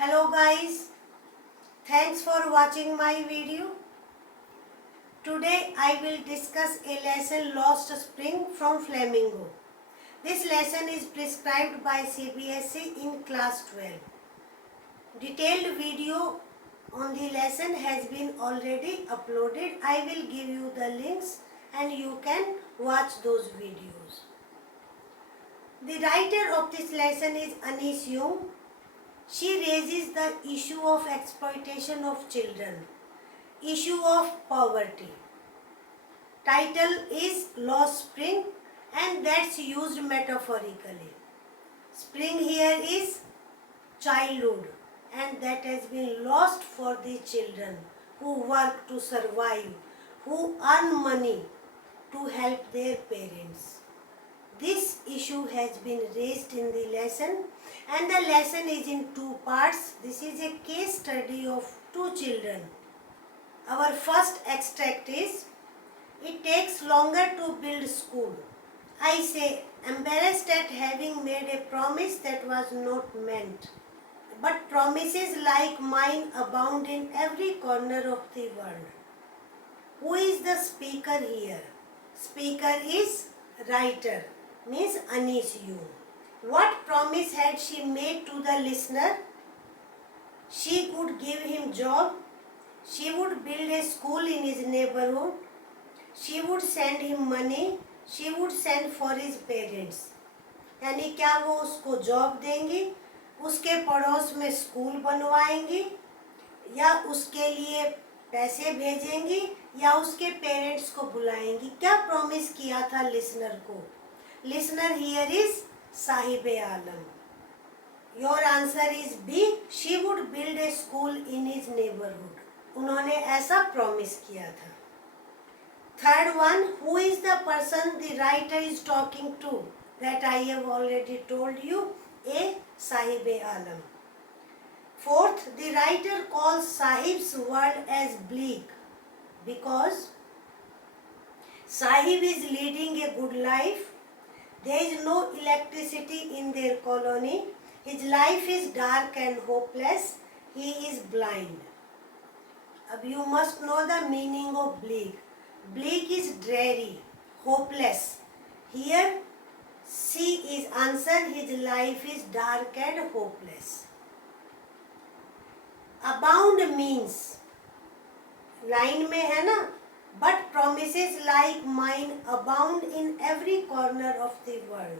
Hello guys, thanks for watching my video. Today I will discuss a lesson Lost Spring from Flamingo. This lesson is prescribed by CBSE in class 12. Detailed video on the lesson has been already uploaded. I will give you the links and you can watch those videos. The writer of this lesson is Anis Young. She raises the issue of exploitation of children, issue of poverty. Title is Lost Spring and that's used metaphorically. Spring here is childhood and that has been lost for the children who work to survive, who earn money to help their parents. This issue has been raised in the lesson and the lesson is in two parts. This is a case study of two children. Our first extract is, it takes longer to build school. I say, embarrassed at having made a promise that was not meant. But promises like mine abound in every corner of the world. Who is the speaker here? Speaker is writer, means Anis Young. What promise had she made to the listener? She could give him job. She would build a school in his neighborhood. She would send him money. She would send for his parents. यानी क्या वो उसको job देंगी, उसके पड़ोस में school बनवाएंगी, या उसके लिए पैसे भेजेंगी, या उसके पेरेंट्स को बुलाएंगी? क्या प्रॉमिस किया था लिसनर को? Listener here is Sahibe Alam. Your answer is B. She would build a school in his neighbourhood. उन्होंने ऐसा प्रॉमिस किया था. Third one, who is the person the writer is talking to? That I have already told you, a Sahibe Alam. Fourth, the writer calls Sahib's world as bleak because Sahib is leading a good life. There is no electricity in their colony. His life is dark and hopeless. He is blind. अब you must know the meaning of bleak. Bleak is dreary, hopeless. Here, C is answer. His life is dark and hopeless. Abound means, line में है ना, but promises like mine abound in every corner of the world.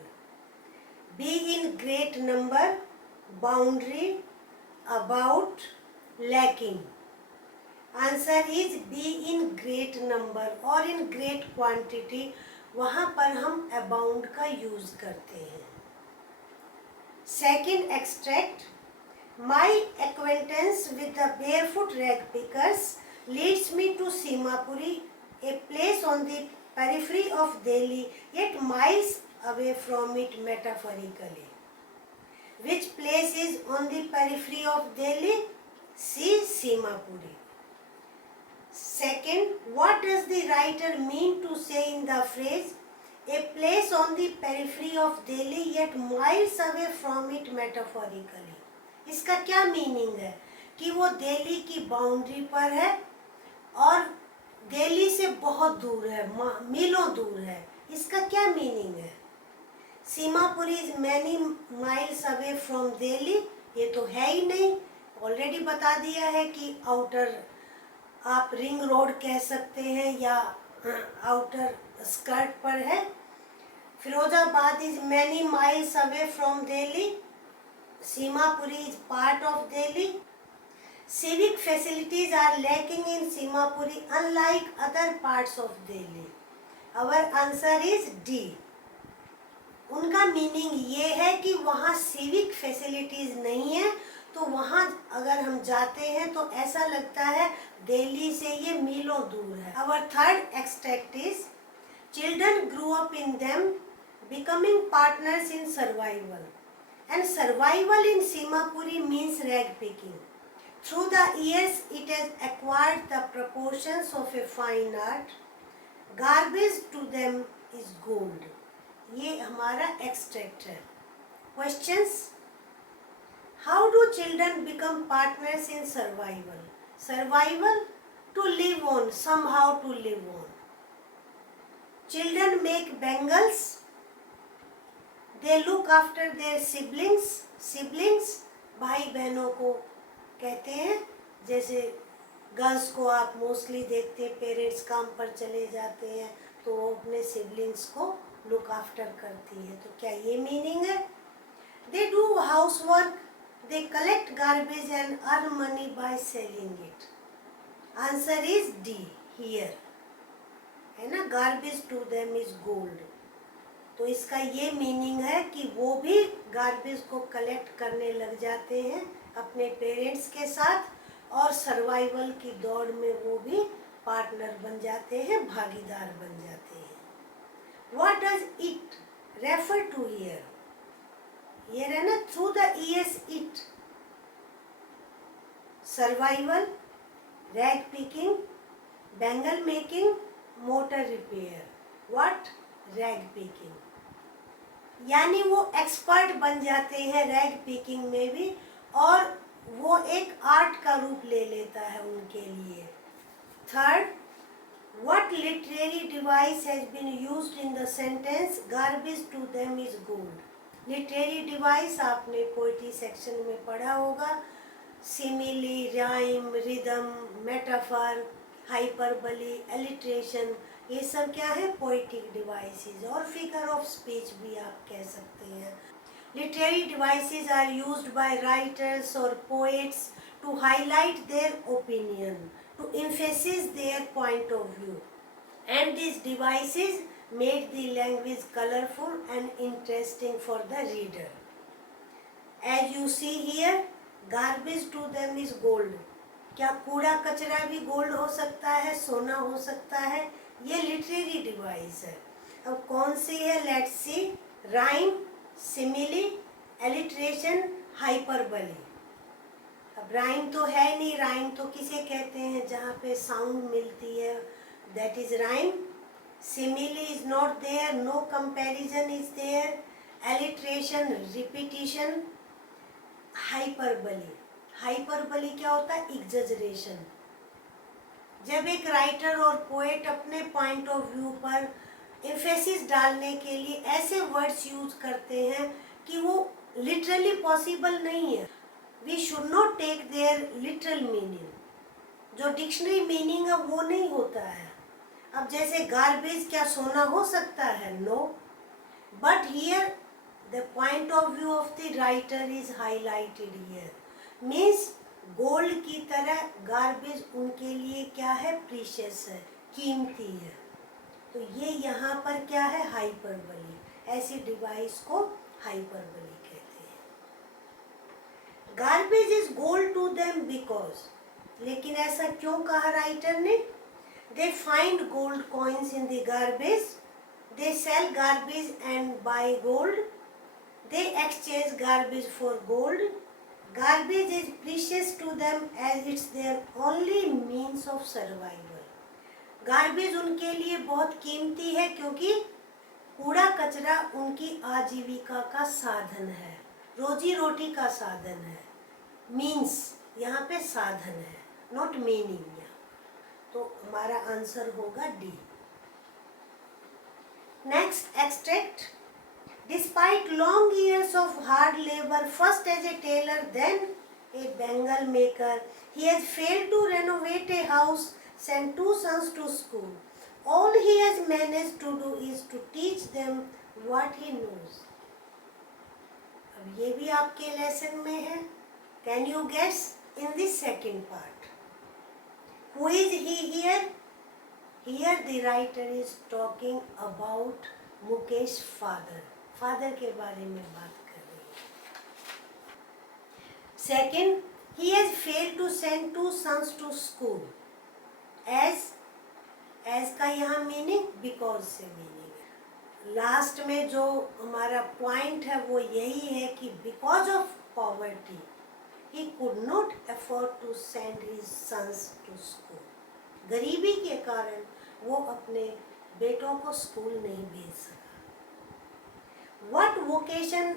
Be in great number, boundary, about, lacking. Answer is be in great number और in great quantity. वहाँ पर हम abound का use करते हैं. Second extract, my acquaintance with the barefoot rag pickers leads me to Seemapuri, a place on the periphery of Delhi yet miles away from it metaphorically. Which place is on the periphery of Delhi? C, Seemapuri. Second, what does the writer mean to say in the phrase, a place on the periphery of Delhi yet miles away from it metaphorically? इसका क्या meaning है कि वो दिल्ली की boundary पर है और दिल्ली से बहुत दूर है, मीलों दूर है. इसका क्या मीनिंग है? Seemapuri is many miles away from Delhi, ये तो है ही नहीं. ऑलरेडी बता दिया है कि आउटर, आप रिंग रोड कह सकते हैं या आउटर स्कर्ट पर है. Firozabad is many miles away from Delhi. Seemapuri is part of Delhi. Civic facilities are lacking in Seemapuri unlike other parts of Delhi. Our answer is D. उनका मीनिंग ये है कि वहाँ सिविक फैसिलिटीज नहीं है, तो वहाँ अगर हम जाते हैं तो ऐसा लगता है दिल्ली से ये मीलों दूर है. Our third extract is, children grew up in them, becoming partners in survival. And survival in Simapuri means rag picking. Through the years, it has acquired the proportions of a fine art. Garbage to them is gold. ये हमारा extract है. Questions? How do children become partners in survival? Survival, to live on, somehow to live on. Children make bangles. They look after their siblings. Siblings भाई बहनों को कहते हैं. जैसे girls को आप मोस्टली देखते हैं, पेरेंट्स काम पर चले जाते हैं तो वो अपने सिबलिंग्स को लुक आफ्टर करती है. तो क्या ये मीनिंग है? They do house work, they collect garbage and earn money by selling it. Answer is D here, है ना. Garbage to them is gold. तो इसका ये मीनिंग है कि वो भी गार्बेज को कलेक्ट करने लग जाते हैं अपने पेरेंट्स के साथ, और सर्वाइवल की दौड़ में वो भी पार्टनर बन जाते हैं, भागीदार बन जाते हैं. What does it refer to here? ये है ना, through the years it. Survival, rag picking, bangle making, motor repair. What? Rag picking. यानी वो एक्सपर्ट बन जाते हैं रैग पिकिंग में भी, और वो एक आर्ट का रूप ले लेता है उनके लिए. Third, what literary device has been used in the sentence garbage to them is gold? Literary device आपने पोएट्री सेक्शन में पढ़ा होगा. Simile, rhyme, rhythm, metaphor, hyperbole, alliteration, ये सब क्या है? Poetic devices. और फिगर ऑफ स्पीच भी आप कह सकते हैं. Literary devices are used by writers or poets to highlight their opinion, to emphasize their point of view. And these devices make the language colorful and interesting for the reader. As you see here, garbage to them is gold. क्या कूड़ा कचरा भी gold हो सकता है, सोना हो सकता है? ये लिटरेरी डिवाइस है. अब कौन सी है? Let's see. Rhyme, simile, alliteration, hyperbole. अब राइम तो है नहीं. राइम तो किसे कहते हैं? जहाँ पे साउंड मिलती है, that is rhyme. Simile is not there, no comparison is there. Alliteration, repetition. Hyperbole, hyperbole क्या होता है? एग्जैजरेशन. जब एक राइटर और पोएट अपने पॉइंट ऑफ व्यू पर एम्फेसिस डालने के लिए ऐसे वर्ड्स यूज करते हैं कि वो लिटरली पॉसिबल नहीं है. We should not take their literal meaning. जो डिक्शनरी मीनिंग है वो नहीं होता है. अब जैसे गार्बेज, क्या सोना हो सकता है? No. But here the point of view of the writer is highlighted here. Means gold की तरह गार्बेज उनके लिए क्या है? प्रीशियस है, कीमती है. तो ये यहाँ पर क्या है? हाइपरबली. ऐसी डिवाइस को हाइपरबली कहते हैं. Garbage is gold to them because. लेकिन ऐसा क्यों कहा राइटर ने? They find gold coins in the garbage. They sell garbage and buy gold. They exchange garbage for gold. Garbage is precious to them as it's their only means of survival. Garbage उनके लिए बहुत कीमती है क्योंकि कूड़ा कचरा उनकी आजीविका का साधन है, रोजी रोटी का साधन है. मीन्स यहाँ पे साधन है, नॉट मीनिंग. तो हमारा आंसर होगा D. Next extract. Despite long years of hard labor, first as a tailor, then a bangle maker, he has failed to renovate a house, sent 2 sons to school. All he has managed to do is to teach them what he knows. अब ये भी आपके lesson में है. Can you guess in the second part? Who is he here? Here the writer is talking about Mukesh father. Father के बारे में बात कर रही है. Second, he has failed to send 2 sons to school. As का यहाँ मीनिंग बिकॉज से मीनिंग है. लास्ट में जो हमारा पॉइंट है वो यही है कि because of poverty he could not afford to send his sons to school. गरीबी के कारण वो अपने बेटों को स्कूल नहीं भेज सका. What vocation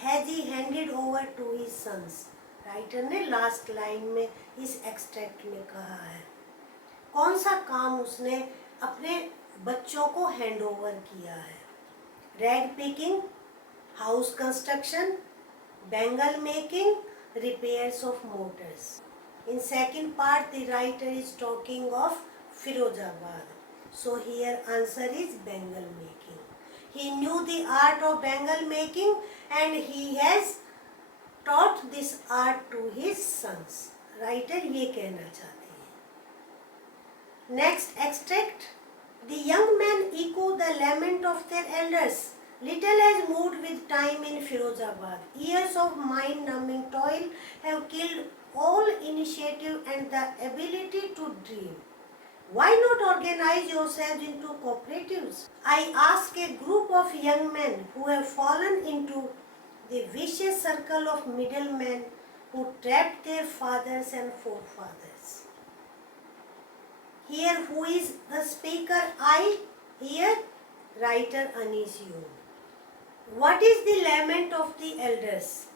has he handed over to his sons? Writer ने लास्ट लाइन में इस एक्सट्रैक्ट में कहा है। कौन सा काम उसने अपने बच्चों को हैंड ओवर किया है? Rag picking, house construction, bangle making, repairs of motors. In second part, the writer is talking of Firozabad. So here answer is bangle making. He knew the art of bangle making and he has taught this art to his sons. Writer ये कहना चाहते हैं। Next extract. The young men echo the lament of their elders. Little has moved with time in Firozabad. Years of mind-numbing toil have killed all initiative and the ability to dream. Why not organize yourselves into cooperatives? I ask a group of young men who have fallen into the vicious circle of middlemen who trapped their fathers and forefathers. Here, who is the speaker? I. Here, writer Anis Yoon. What is the lament of the elders?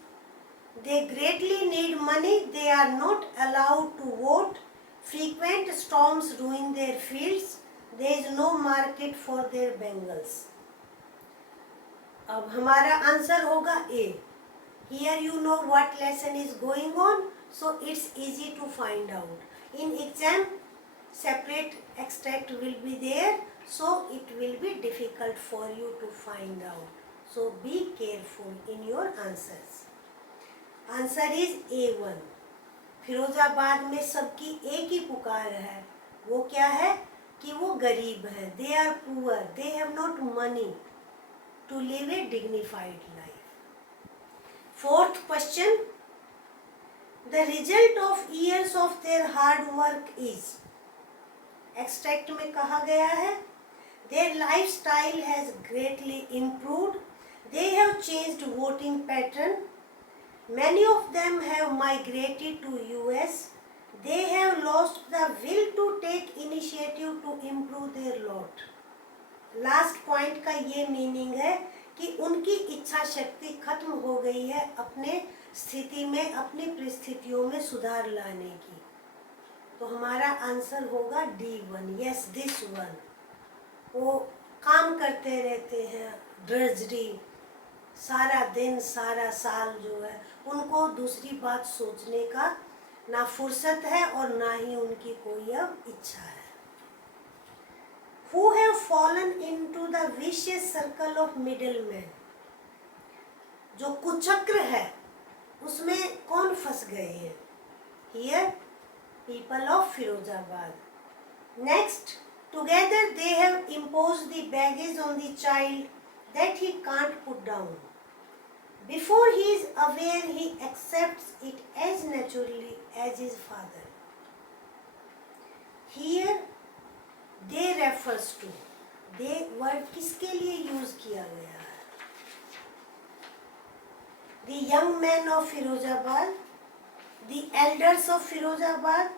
They greatly need money. They are not allowed to vote. Frequent storms ruin their fields. There is no market for their bangles. अब हमारा answer होगा A. Here you know what lesson is going on, so it's easy to find out. In exam, separate extract will be there, so it will be difficult for you to find out. So be careful in your answers. Answer is A1. Firozabad में सबकी एक ही पुकार है, वो क्या है कि वो गरीब है। They are poor. They have not money to live a dignified life. Fourth question. The result of years of their hard work is. Extract में कहा गया है, their lifestyle has greatly improved. They have changed voting pattern. Many of them have migrated to US. They have lost the will to take initiative to improve their lot. Last point का ये meaning है कि उनकी इच्छा शक्ति खत्म हो गई है अपने स्थिति में, अपनी परिस्थितियों में सुधार लाने की। तो हमारा आंसर होगा D1. Yes, this one. वो काम करते रहते हैं, ड्रजरी, सारा दिन सारा साल जो है, उनको दूसरी बात सोचने का ना फुर्सत है और ना ही उनकी कोई अब इच्छा है। Who have fallen into the vicious circle of middlemen? जो कुचक्र है उसमें कौन फंस गए हैं? Here, people of Firozabad. Next, together they have imposed the baggage on the child that he can't put down. Before he is aware, he accepts it as naturally as his father. Here, they refers to. They word किसके लिए use किया गया है? The young men of Firozabad, the elders of Firozabad,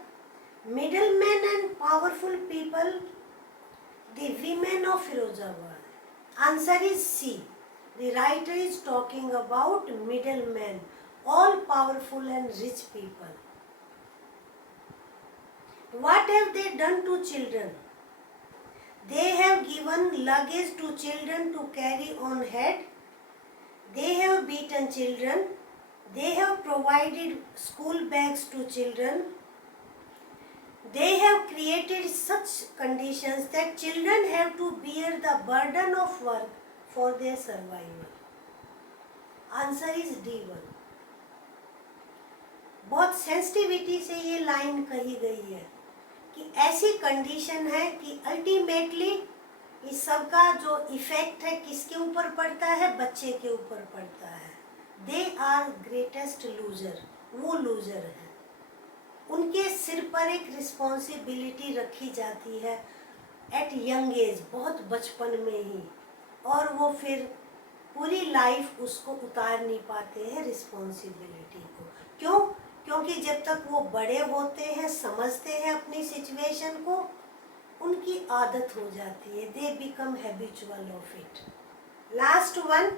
middlemen and powerful people, the women of Firozabad. Answer is C. The writer is talking about middlemen, all powerful and rich people. What have they done to children? They have given luggage to children to carry on head. They have beaten children. They have provided school bags to children. They have created such conditions that children have to bear the burden of work for their survival. Answer is D1. बहुत sensitivity से ये line कही गई है कि ऐसी condition है कि अल्टीमेटली इस सब का जो इफेक्ट है किसके ऊपर पड़ता है? बच्चे के ऊपर पड़ता है। दे आर ग्रेटेस्ट लूजर, वो लूजर है। उनके सिर पर एक रिस्पॉन्सिबिलिटी रखी जाती है एट यंग एज, बहुत बचपन में ही, और वो फिर पूरी लाइफ उसको उतार नहीं पाते हैं रिस्पॉन्सिबिलिटी को। क्यों? क्योंकि जब तक वो बड़े होते हैं, समझते हैं अपनी सिचुएशन को, उनकी आदत हो जाती है। They become habitual of it. Last one,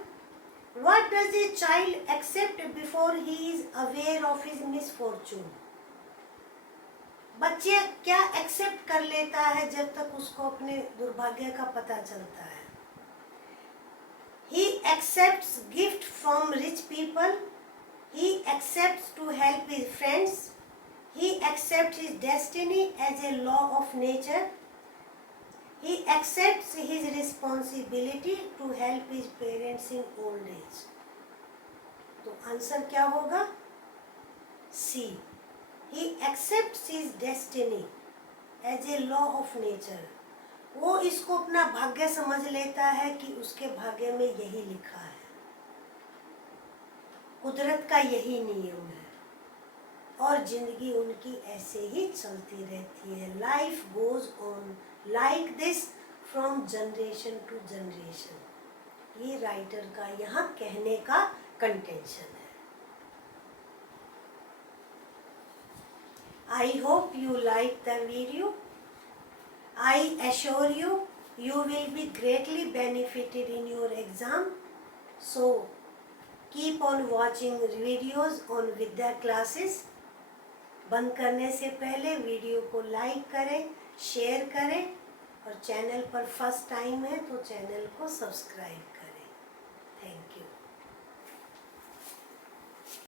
What does a child accept before he is aware of his misfortune? बच्चे क्या एक्सेप्ट कर लेता है जब तक उसको अपने दुर्भाग्य का पता चलता है? He accepts gift from rich people. He accepts to help his friends. He accepts his destiny as a law of nature. He accepts his responsibility to help his parents in old age. तो answer क्या होगा? C. He accepts his destiny as a law of nature. वो इसको अपना भाग्य समझ लेता है कि उसके भाग्य में यही लिखा है, कुदरत का यही नियम है, और जिंदगी उनकी ऐसे ही चलती रहती है. Life goes on like this from generation to generation. ये राइटर का यहाँ कहने का कंटेंशन है. I hope you like the video. I assure you, you will be greatly benefited in your exam. So, keep on watching videos on Vidya classes. बंद करने से पहले वीडियो को लाइक करें, शेयर करें, और चैनल पर फर्स्ट टाइम है तो चैनल को सब्सक्राइब